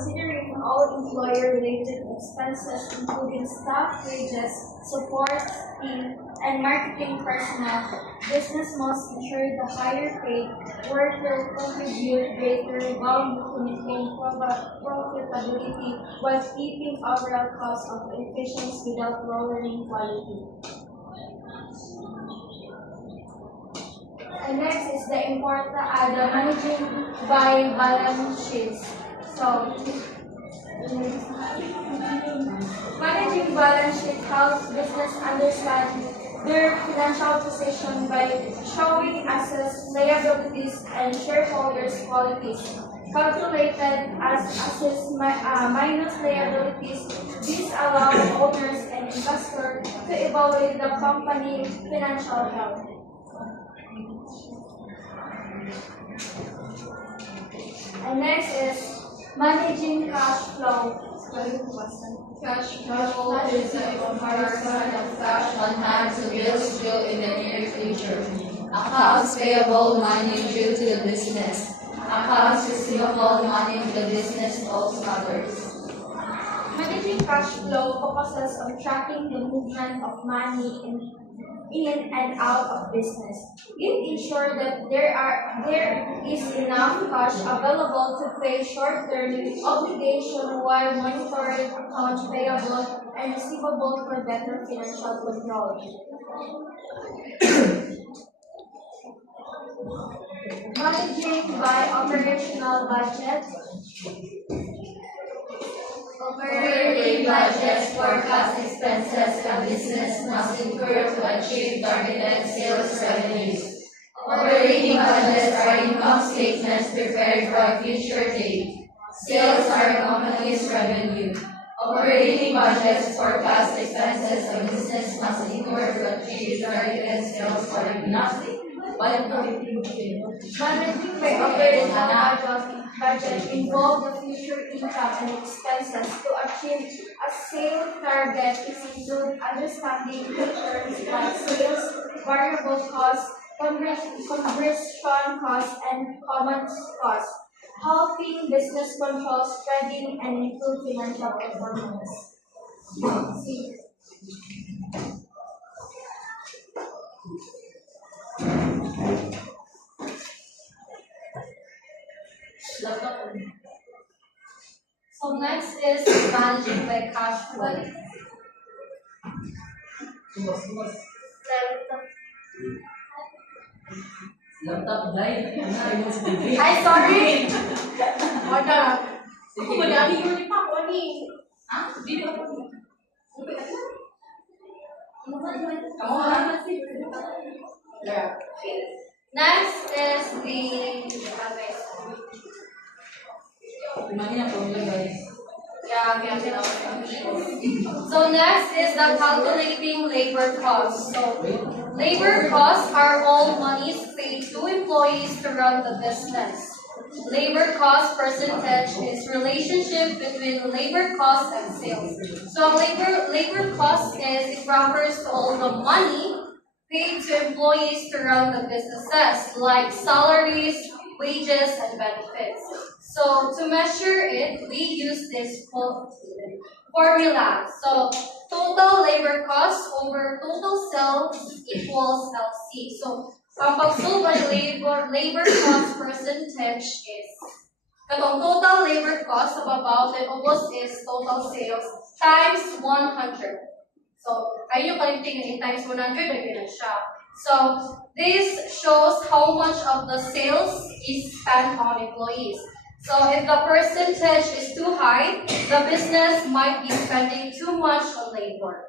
considering all employer-related expenses, including staff wages, support, team, and marketing personnel, business must ensure the higher paid work will contribute greater value to maintain profitability while keeping overall cost of efficiency without lowering quality. And next is the important the managing by balance sheets. So, managing balance sheet helps business understand their financial position by showing assets, liabilities, and shareholders' qualities. Calculated as assets minus liabilities, this allows owners and investors to evaluate the company's financial health. And next is managing cash flow. Cash flow is a comparison of cash on hand to bills due in the near future. Accounts payable money due to the business. Accounts receivable money the business owes others. Managing cash flow focuses on tracking the movement of money in and out of business. It ensures that there is enough cash available to pay short-term obligations while monitoring accounts payable and receivable for better financial control. Managing by operational budget. Operating budgets forecast expenses a business must incur to achieve targeted sales revenues. Operating budgets are income statements prepared for a future date. Sales are a company's revenue. Operating budgets forecast expenses a business must incur to achieve targeted sales revenues. Managing by operational budget involves the future income and expenses to achieve a sales target. It includes understanding features like sales, variable costs, conversion costs, and common costs, helping business control spending and improve financial performance. See. So next is managing by cash flow. Ay, sorry! Wala. Ako madami yun pa ako ni. Ha? Hindi ako. Next is the so next is the calculating labor costs. So labor costs are all monies paid to employees to run the business. Labor cost percentage is relationship between labor cost and sales. So labor cost is it refers to all the money paid to employees to run the businesses, like salaries, wages, and benefits. So to measure it, we use this formula. So total labor cost over total sales equals LC. So ang pag-solve ng labor cost percentage is katong total labor cost sa babaw then almost is total sales times 100. So ayun yung kalimting times 100 na siya. So this shows how much of the sales is spent on employees. So if the percentage is too high, the business might be spending too much on labor.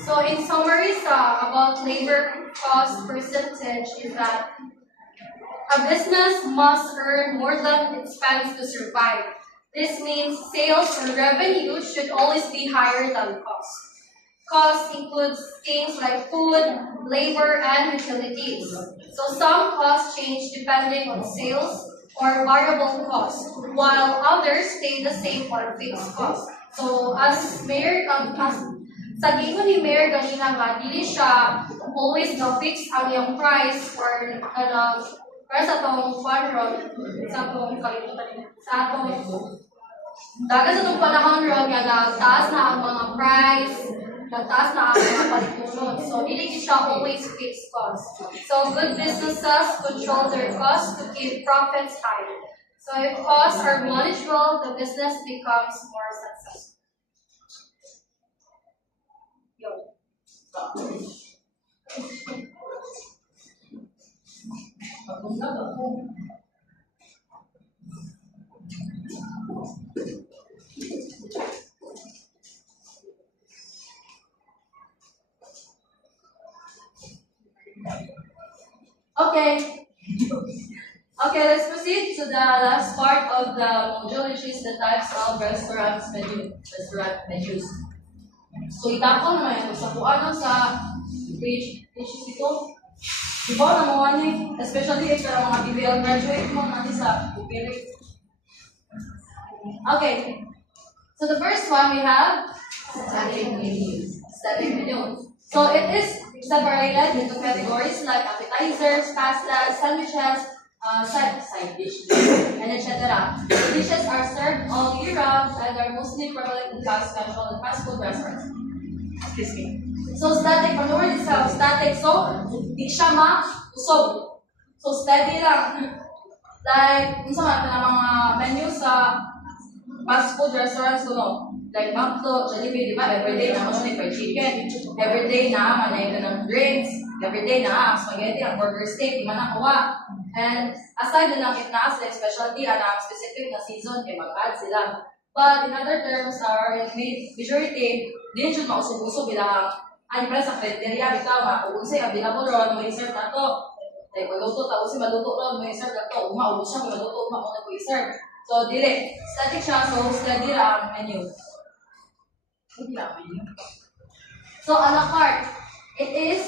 So in summary, about labor cost percentage is that a business must earn more than it spends to survive. This means sales or revenue should always be higher than cost. Cost includes things like food, labor, and utilities. So some costs change depending on sales or variable costs, while others stay the same for fixed costs. So, as mayor, sa gingon ni mayor ganina nga, dili siya always na-fix ang yung price or para sa atong fund ron, sa atong kalimutan, sa atong dagat sa itong panahon ron, nga nagtaas na ang mga price, nagtaas na ang mga palikunon. So, hindi siya always fixed cost. So, good businesses control their costs to keep profits high. So, if costs are manageable, the business becomes more successful. Yo. Okay. Okay, let's proceed to the last part of the module, which is the types of restaurant menus. So, itapon naman ito sa kuano sa page ito. Diba na mga ano especially if mga BBL graduate mo natin sa pupili. Okay. So, the first one we have Static menus. static menu. So, it is separated into categories like appetizers, pastas, sandwiches, side dish, and etc. Dishes are served all year round and are mostly prevalent in fast casual and fast food restaurants. Excuse me. So static, from the word itself, static, so di siya ma-usog. So steady lang. Like, kung saan na mga menu sa fast food restaurants, like McDo, Jollibee, di ba? Everyday na ako fried chicken. Everyday na manay ka ng drinks. Everyday na spaghetti, ang burger steak, di man nakuha. And aside na lang if naas like specialty and specific na season, kay mag-add sila. But in other terms, our majority, din siya mausog-usog bilang para sa criteria, bitaw nga, kung unsay available ron, may serve na to. Like, maluto, tapos maluto ron, may serve na to. Umaubos siya, may maluto, umauna ko i-serve. So, dili. Static siya, so steady lang ang menu. So, a la carte. It is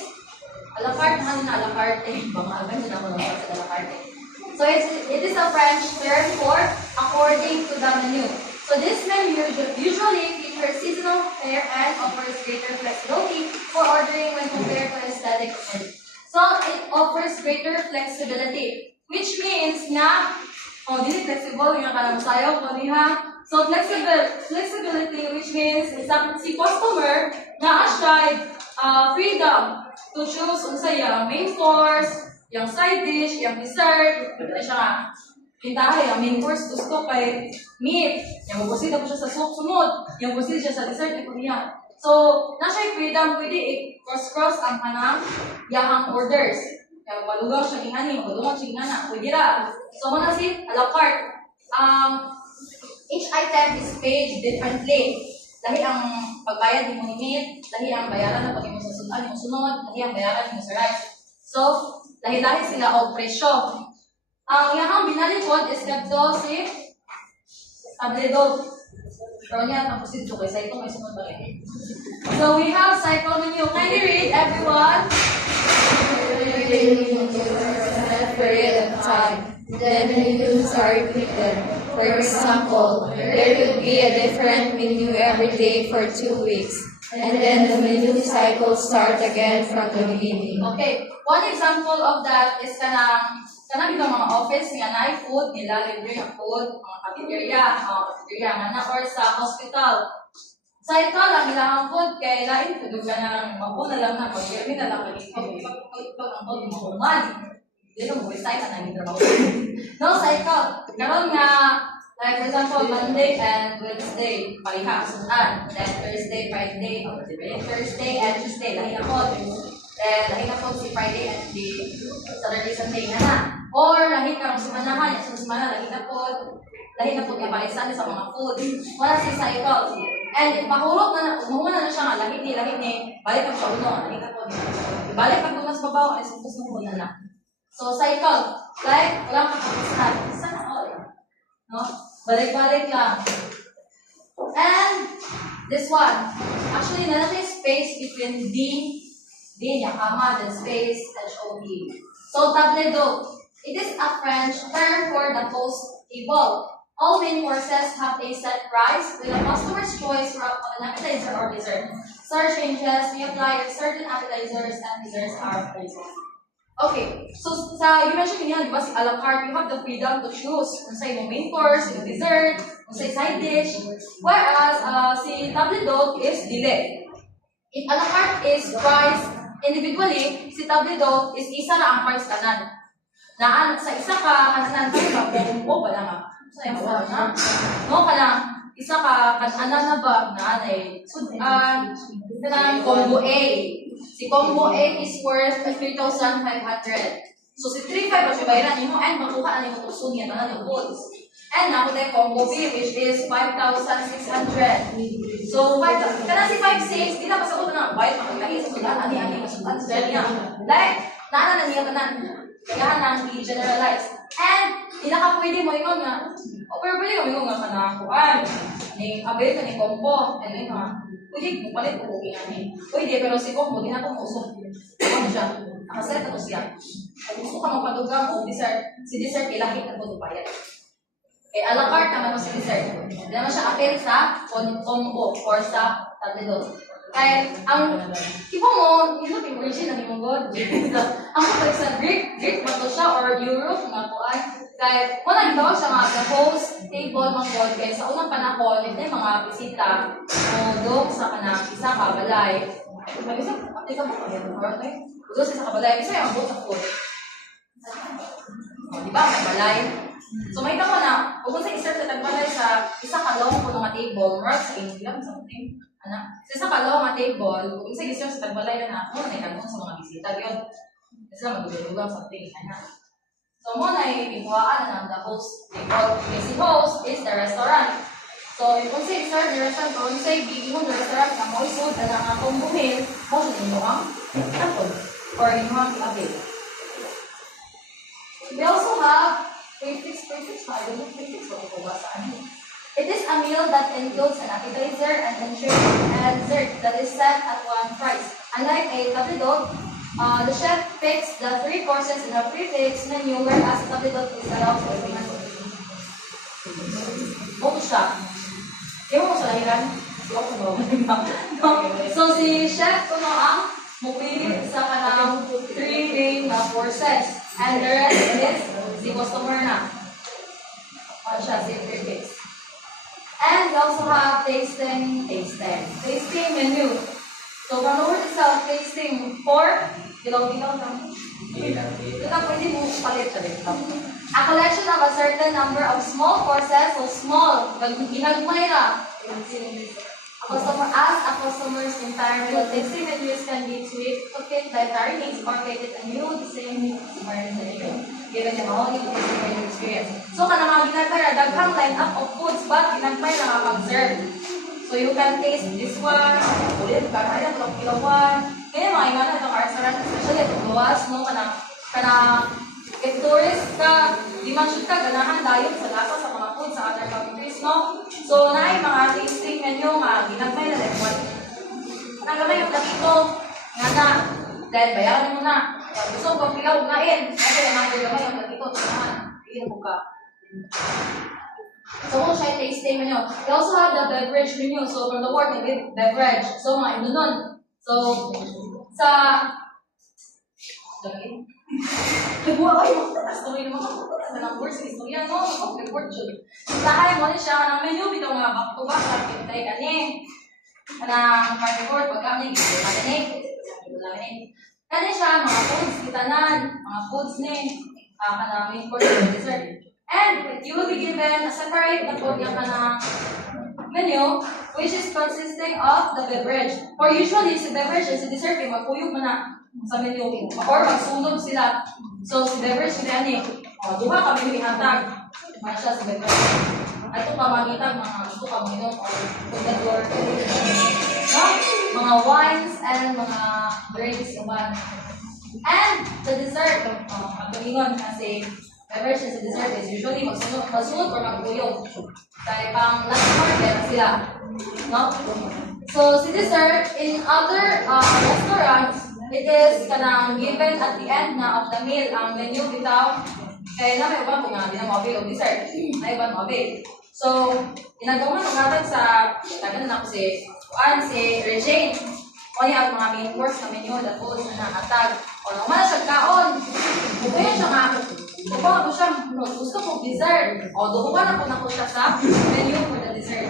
a la carte, na a la carte. Baka agad na naman sa a la carte. So, it is a French term for according to the menu. So, this menu usually features seasonal fare and offers greater flexibility for ordering when compared to a static menu. So, it offers greater flexibility, which means na, dili flexible, yung kanang sayo ko niha. So, flexibility, which means si customer na siya freedom to choose unsay yung main course, yung side dish, yung dessert, pwede siya nga. Pintahay, ang main course gusto kay meat, yung mabusid po siya sa soup sunod, yung mabusid siya sa dessert, ito niya. So, na siya freedom, pwede i-cross-cross ang kanang yahang orders. Kaya malugaw siya ingani, malugaw siya ingana, pwede ra. So, muna si a la carte. Each item is paid differently. Lahi ang pagbayad ni mo ni meat, lahi ang bayaran na pag mo sa sunod, lahi ang bayaran mo sa rice. So, lahi-lahi sila og presyo. Ang yahang binalikod is kadto si tabledo. Pero niya, ang proceed ko kaysa ito may sunod ba rin. So, we have cycle menu. Kindly read, everyone. Period of time. The menus are repeated. For example, there could be a different menu every day for 2 weeks, and then the menu cycle starts again from the beginning. Okay, one example of that is kanang itong mga office nga na food nila, libre ang food, mga cafeteria nga na, or sa hospital. Sa ito lang ilang food kay lain tudog ka ng mabuna lang na pag-irmi na lang pag ang food mo human. Dito mo recite ka na trabaho. No, sa ito, karon nga like for example, Monday and Wednesday, pariha, sundan. Then Thursday, Friday, Thursday and Tuesday, lahi na po. Then lahi na po si Friday and the Saturday, Sunday na. Or lahi ka ng simanahan, yung simana, lahi na po yung palisan sa mga food. Wala si cycle. And if mahulog na, umuuna na siya nga, lahi ni, balik ang siya uno, lahi na po. Balik ang tumas babaw, ay supos na po na. So, cycle. Like, walang kakapasan. Sana all. No? Balik-balik lang. And, this one. Actually, nalaki space between D, yakama, then space, HOD. So, tabledo. It is a French term for the post table. All main courses have a set price with a customer's choice for an appetizer or dessert. Star changes may apply if certain appetizers and desserts are present. Okay, so you mentioned niya, di ba, si a la carte, you have the freedom to choose kung sa yung main course, yung dessert, kung sa side dish. Whereas, si Table Dog is dili. If a la carte is priced individually, si Table Dog is isa na ang price kanan. Naan sa isa ka, kanan ka ba, wala nga. Sa yung wala na. No, kala, isa ka, kanan na ba, naan eh. Sudan, kanang combo A. Si combo A is worth 3,500. So si 3,500 at yung bayaran mo, and makuha na yung tuso niya na yung goods. And ako tayo combo B, which is 5,600. So, kana si 5,600, di na pasagot na, bayad makikita sa sudan, ani, masudan, sudan niya. Like, nana na niya kanan. Kaya nang i-generalize. And, di na ka pwede mo ingon nga, o pero pwede ka mo ingon nga kanakuan. Ni, abay ka ni combo, and yun nga, pwede mo palit ko okay na pwede, pero si combo, di na ito mausok. Ano siya? Nakaset na to siya. Kung gusto ka magpadugang o dessert, si dessert ilahit na po bayad. Eh, a la carte naman mo si dessert. Hindi naman siya apel sa combo or sa tatlidot. Kaya, ang tipo mo, hindi mo virgin ang imong god. Ang kapag sa Greek ba to siya or Europe, mga kuan. Kaya, wala daw siya mga the host table mga god. Kaya sa unang panahon, ito yung mga bisita o dog sa kanang isa kabalay. Mag-isa, aptika mo kaya ng heart eh. Doon sa kabalay, isa yung abot sa food. Di ba, may balay. So, may tamo na, kung sa isa sa tagbalay sa isa kalong po ng table, mark sa Indian, something. Sa isa kalong nga table, kung sa isa sa tagbalay na ako, na itanong sa mga bisita, yun. Kasi lang mag-ulang something. So, muna yung pinuhaan na ng the host table. Kasi si host is the restaurant. So, kung sa isa the restaurant, kung sa ibigin mo the restaurant, na mo food, na nga combo meal, mo sa inyo ang tapon. Or inyo ang i-update. We also have prefix, I don't know prefix, what ito ba saan? It is a meal that includes an appetizer, an entree, and dessert that is set at one price. Unlike a table dog, the chef picks the 3 courses in a prefix menu, whereas a table dog is allowed to implement. Boto siya. Ewan mo sa lahiran? So si chef kuno ang mupili sa kanang 3 main courses. And the rest is si customer na. Ano siya, si prefix. And we also have tasting menu. So from the word itself, tasting for dilaw-dilaw lang. Ito pwede mo palit siya dito. A collection of a certain number of small courses, so small, ginagmay na. A customer's entire meal tasting menus can be tweaked to fit dietary needs or created a new distinct menu, given the whole tasting menu experience. So, kana mga ginagmay na daghang line-up of foods, but ginagmay na mag-serve. So, you can taste this one, ulit, kaya na, kilawan. Kaya mga ingana itong restaurant, especially itong gawas, no, kana, if tourist ka, di man should ka ganahan dayon sa lasa sa mga food sa other countries, no? So, na mga tasting menu nga, ginagmay na like what? Nagamay yung platito, nga na, dahil bayaran mo na. Gusto ko pilaw unain, kasi naman nagamay yung platito, tinahan, piliin mo ka. So, kung siya yung tasting menu. We also have the beverage menu, so from the word, beverage. So, mga inunon. So, sa nagbuha kayo, story naman ako. Sa number sa istorya, no? Report siya. Lahay mo siya ng menu, bitaw mga back-to-back, sabi tayo kani. Kanang part-report, pagkaming, kani siya, mga foods, kitanan, mga foods ni, kanang main course and dessert. And you will be given a separate na food yung kanang menu, which is consisting of the beverage. Or usually, si beverage and si dessert, magpuyog mo na sa menu or magsunog sila. So, si beverage nila ni, duha ka menu ihatag. Mga siya si beverage. Ito pa makita, mga gusto ka minom or pagdador. No? Mga wines and mga drinks naman. And the dessert, pagkalingon kasi beverage and the dessert is usually magsunod or magpuyog. Kaya pang last market sila. No? So, si dessert, in other restaurants, it is kanang given at the end na of the meal ang menu bitaw Kaya na may uban kung nga, di na mo avail of dessert. May uban mo avail. So, ginagawa ng gatag sa, tagan na ako si Regine. O niya ang mga main course na menu, the foods na nakatag. O naman na siya kaon. Kaya siya nga, kung ako siya, gusto ko dessert. O, doon na ko siya sa menu for the dessert.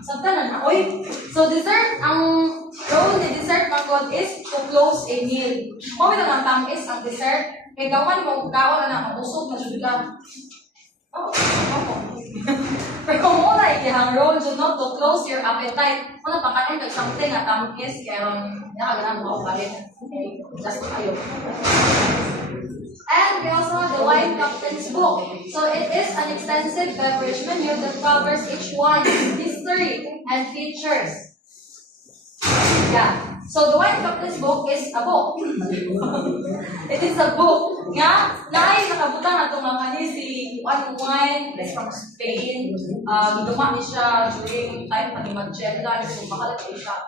Sabta na, oy. So, dessert, ang role ni dessert pagod is to close a meal. Kung may naman is ang dessert, kay gawan mo, kaon na mausog na siya. Oh, pero kung muna ikihang role, do not to close your appetite. Kung napakain kag something at tamis, kaya nakaganan mo ako balik. Okay, just tayo. And we also have the Wine Captain's Book. So it is an extensive beverage menu that covers each wine's history and features. Yeah. So the Wine Captain's Book is a book. It is a book. Nga, naay nakabutang atong mga ni si one wine is from Spain. Giduma ni siya during time pa ni Magellan. So makalagay siya.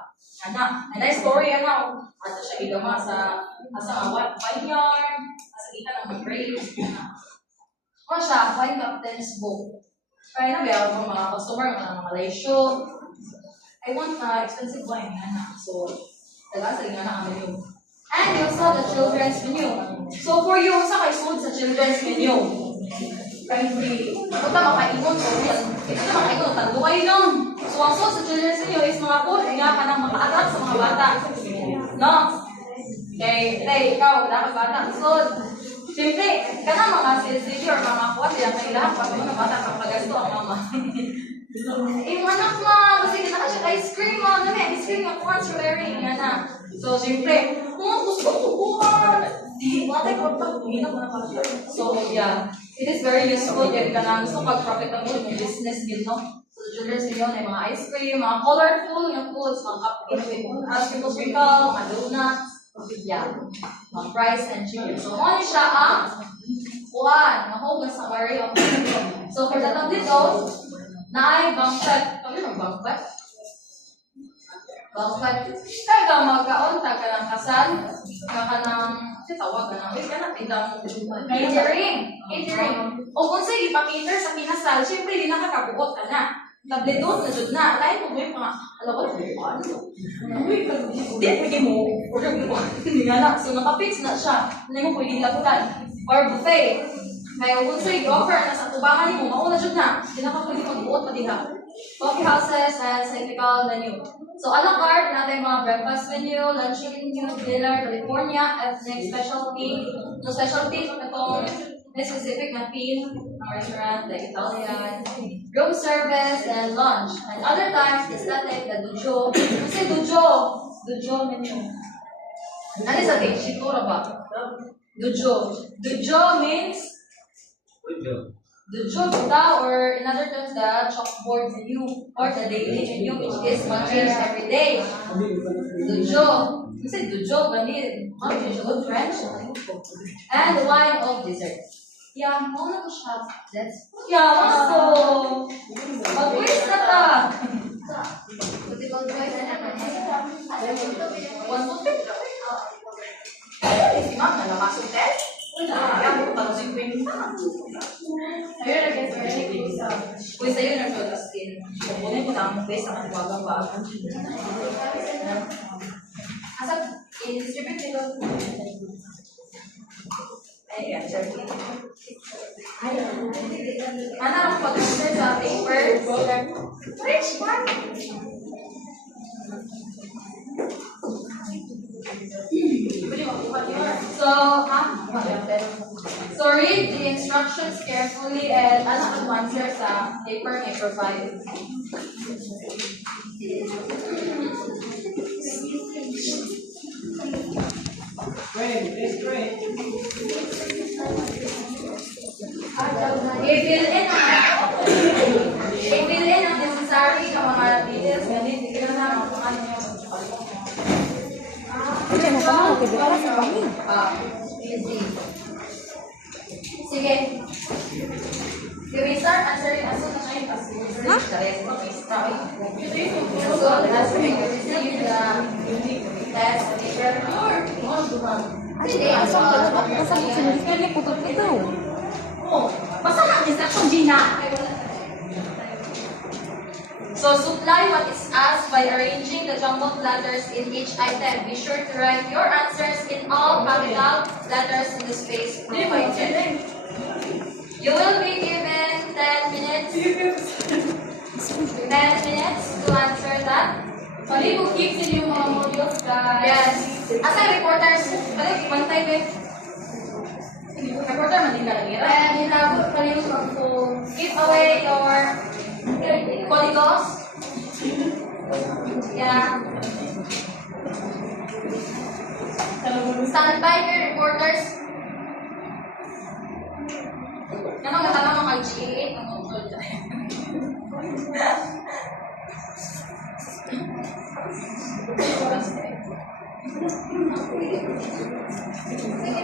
Ana, and I story ano, ato siya gidama sa vineyard, sa kita ng mga grapes. Ano siya, Wine Captain's Book. Kaya na ba ako mga customer, mga Malaysia. I want expensive wine, ana. So, taga sa nga na menu. And you saw the children's menu. So for you, sa kay food sa children's menu. Kindly, ito makaingon ko yan. Ito makaingon, tando kayo nun. So ang food sa children's menu is mga food nga ka nang maka-attract sa mga bata. No? Okay, ikaw, wala ka bata. So, siyempre, ka na mga silsili or mga kuwan, kaya kayo lahat, pag mga bata, kapagasto ang mama. Eh, anak ma, kasi kita ka siya ice cream ma, ice cream yung kuwan, strawberry, nga na. So, siyempre, gusto ko kuwan. Di, wala ko pag hinap na pag. So, yeah, it is very useful. Kaya ka na gusto pag-profitable yung business din, no? So, the children's video na mga ice cream, mga colorful yung foods, mga cupcakes with sprinkle sprinkle, mga donuts. Yeah, mga fries and chicken. So, ano siya ang kuwan, mahog sa area of so, for the top dito, na ay banquet. Kami ng banquet? Banquet. Kaya ka magkaon, ka ng kasal, ka ng, tawag ka ng, wait ka na, tindang catering. Catering. O kung sige, ipakater sa pinasal, syempre, di nakakabuot ka na. Tabletot na jud na. Lain mo yung mga, alam ko, ano? Di, pwede mo. Order mo. Hindi nga na. So, nakapix na siya. Hindi mo pwede labutan. Or buffet. Kaya kung sige, offer na sa tubangan mo, mauna jud na. Hindi na ka pwede mag-buot pa din ha. Coffee houses and cyclical menu. So, a la carte natin mga breakfast menu, lunch menu, dinner, California, ethnic specialty. So, specialty, itong may specific na theme ng restaurant, like Italian, room service, and lunch. And other times, aesthetic, the dojo. Kasi dojo menu. Ano sa ating? Shitura ba? Dojo. Dojo means dojo kita, or in other terms, the chalkboard menu, or the daily menu, which is one change every day. Dojo. Kasi dojo, ganit. Good French. And wine of dessert. Yeah, mauna ko siya. Yeah, gusto. Mag-quiz na ta. Si Ma'am, nalamasok test? Ayaw ko pang 50. Ayun na guys, quiz sa'yo na ito, tas din. Kukunin ko na ang quiz sa katiwagang ba. Asap, i-distribute nito. Ayan, sir. Ano ang pag-answer sa paper? Which one? So, read the instructions carefully and ano ang answer sa paper may provide. I-fill in ang necessary na mga details. Ganit, hindi na naman kung ano yung easy. Sige. Can we start answering as soon as I can? So, that's when you receive the test paper. Oh, basta ang instruction, Gina. So, supply what is asked by arranging the jumbled letters in each item. Be sure to write your answers in all capital letters in the space provided. You will be given 10 minutes. 10 minutes to answer that. Sorry kung keep sila yung mga modules, guys. Yes. Asa reporters? Balik, one time eh. Reporter, manding ka lang yun. And inagot pa rin yung phone. Give away your polygons. Yeah. Stand by your reporters. Ganun ka lang ang IG8 ng control dyan.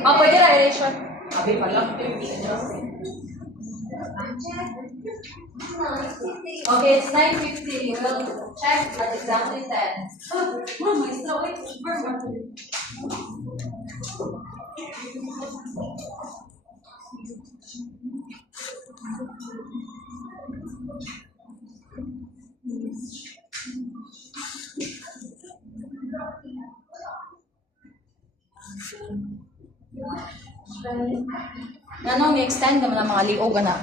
Oh, pwede na, relation. Sabi pa lang. Okay, it's 9:50. You will check at exactly 10. Wait. Nanong, may extend naman ang mga liog na.